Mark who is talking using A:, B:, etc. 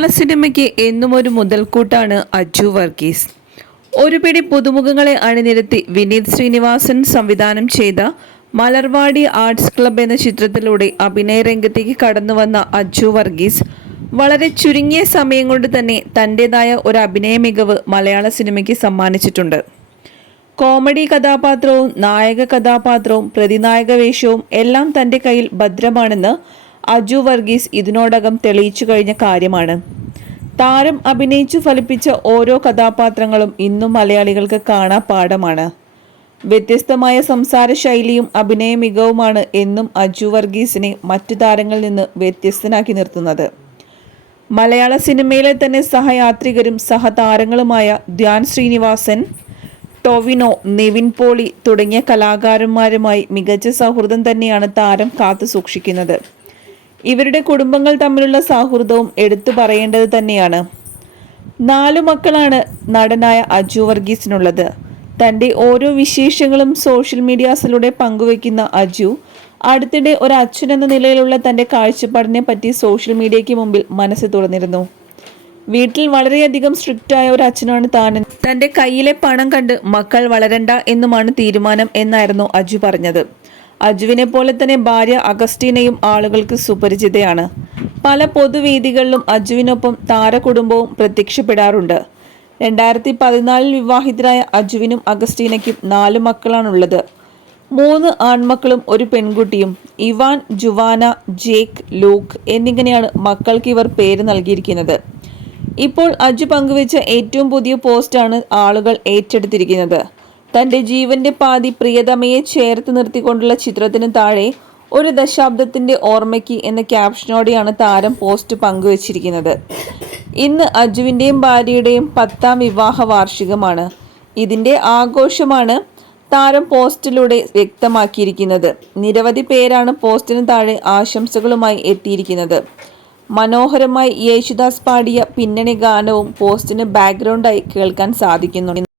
A: മലയാള സിനിമയ്ക്ക് എന്നും ഒരു മുതൽക്കൂട്ടാണ് അജു വർഗീസ്. ഒരു പിടി പുതുമുഖങ്ങളെ അണിനിരത്തി വിനീത് ശ്രീനിവാസൻ സംവിധാനം ചെയ്ത മലർവാടി ആർട്സ് ക്ലബ് എന്ന ചിത്രത്തിലൂടെ അഭിനയ രംഗത്തേക്ക് കടന്നു വന്ന അജു വർഗീസ് വളരെ ചുരുങ്ങിയ സമയം കൊണ്ട് തന്നെ തന്റെതായ ഒരു അഭിനയ മികവ് മലയാള സിനിമയ്ക്ക് സമ്മാനിച്ചിട്ടുണ്ട്. കോമഡി കഥാപാത്രവും നായക കഥാപാത്രവും പ്രതിനായക വേഷവും എല്ലാം തന്റെ കയ്യിൽ ഭദ്രമാണെന്ന് അജു വർഗീസ് ഇതിനോടകം തെളിയിച്ചു കഴിഞ്ഞ കാര്യമാണ്. താരം അഭിനയിച്ചു ഫലിപ്പിച്ച ഓരോ കഥാപാത്രങ്ങളും ഇന്നും മലയാളികൾക്ക് കാണാ പാഠമാണ്. വ്യത്യസ്തമായ സംസാര ശൈലിയും അഭിനയ മികവുമാണ് എന്നും അജു വർഗീസിനെ മറ്റു താരങ്ങളിൽ നിന്ന് വ്യത്യസ്തനാക്കി നിർത്തുന്നത്. മലയാള സിനിമയിലെ തന്നെ സഹയാത്രികരും സഹതാരങ്ങളുമായ ധ്യാൻ ശ്രീനിവാസൻ ടോവിനോ നിവിൻ പോളി തുടങ്ങിയ കലാകാരന്മാരുമായി മികച്ച സൗഹൃദം തന്നെയാണ് താരം കാത്തു സൂക്ഷിക്കുന്നത്. ഇവരുടെ കുടുംബങ്ങൾ തമ്മിലുള്ള സൗഹൃദവും എടുത്തു പറയേണ്ടത് തന്നെയാണ്. നാലു മക്കളാണ് നടനായ അജു വർഗീസിനുള്ളത്. തന്റെ ഓരോ വിശേഷങ്ങളും സോഷ്യൽ മീഡിയാസിലൂടെ പങ്കുവയ്ക്കുന്ന അജു അടുത്തിടെ ഒരു അച്ഛൻ എന്ന നിലയിലുള്ള തന്റെ കാഴ്ചപ്പാടിനെ പറ്റി സോഷ്യൽ മീഡിയയ്ക്ക് മുമ്പിൽ മനസ്സ് തുറന്നിരുന്നു. വീട്ടിൽ വളരെയധികം സ്ട്രിക്റ്റ് ആയ ഒരു അച്ഛനാണ് താൻ തന്റെ കയ്യിലെ പണം കണ്ട് മക്കൾ വളരണ്ട എന്നുമാണ് തീരുമാനം എന്നായിരുന്നു അജു പറഞ്ഞത്. അജുവിനെ പോലെ തന്നെ ഭാര്യ അഗസ്റ്റീനയും ആളുകൾക്ക് സുപരിചിതയാണ്. പല പൊതുവേദികളിലും അജുവിനൊപ്പം താരകുടുംബവും പ്രത്യക്ഷപ്പെടാറുണ്ട്. രണ്ടായിരത്തി പതിനാലിൽ വിവാഹിതരായ അജുവിനും അഗസ്റ്റീനയ്ക്കും നാല് മക്കളാണുള്ളത്. മൂന്ന് ആൺമക്കളും ഒരു പെൺകുട്ടിയും. ഇവാൻ ജുവാന ജേക്ക് ലൂക്ക് എന്നിങ്ങനെയാണ് മക്കൾക്ക് ഇവർ പേര് നൽകിയിരിക്കുന്നത്. ഇപ്പോൾ അജു പങ്കുവച്ച ഏറ്റവും പുതിയ പോസ്റ്റാണ് ആളുകൾ ഏറ്റെടുത്തിരിക്കുന്നത്. തന്റെ ജീവന്റെ പാതി പ്രിയതമയെ ചേർത്ത് നിർത്തിക്കൊണ്ടുള്ള ചിത്രത്തിന് താഴെ ഒരു ദശാബ്ദത്തിന്റെ ഓർമ്മയ്ക്ക് എന്ന ക്യാപ്ഷനോടെയാണ് താരം പോസ്റ്റ് പങ്കുവച്ചിരിക്കുന്നത്. ഇന്ന് അജുവിന്റെയും ഭാര്യയുടെയും പത്താം വിവാഹ വാർഷികമാണ്. ഇതിന്റെ ആഘോഷമാണ് താരം പോസ്റ്റിലൂടെ വ്യക്തമാക്കിയിരിക്കുന്നത്. നിരവധി പേരാണ് പോസ്റ്റിന് താഴെ ആശംസകളുമായി എത്തിയിരിക്കുന്നത്. മനോഹരമായി യേശുദാസ് പാടിയ പിന്നണി ഗാനവും പോസ്റ്റിന് ബാക്ക്ഗ്രൗണ്ടായി കേൾക്കാൻ സാധിക്കുന്നു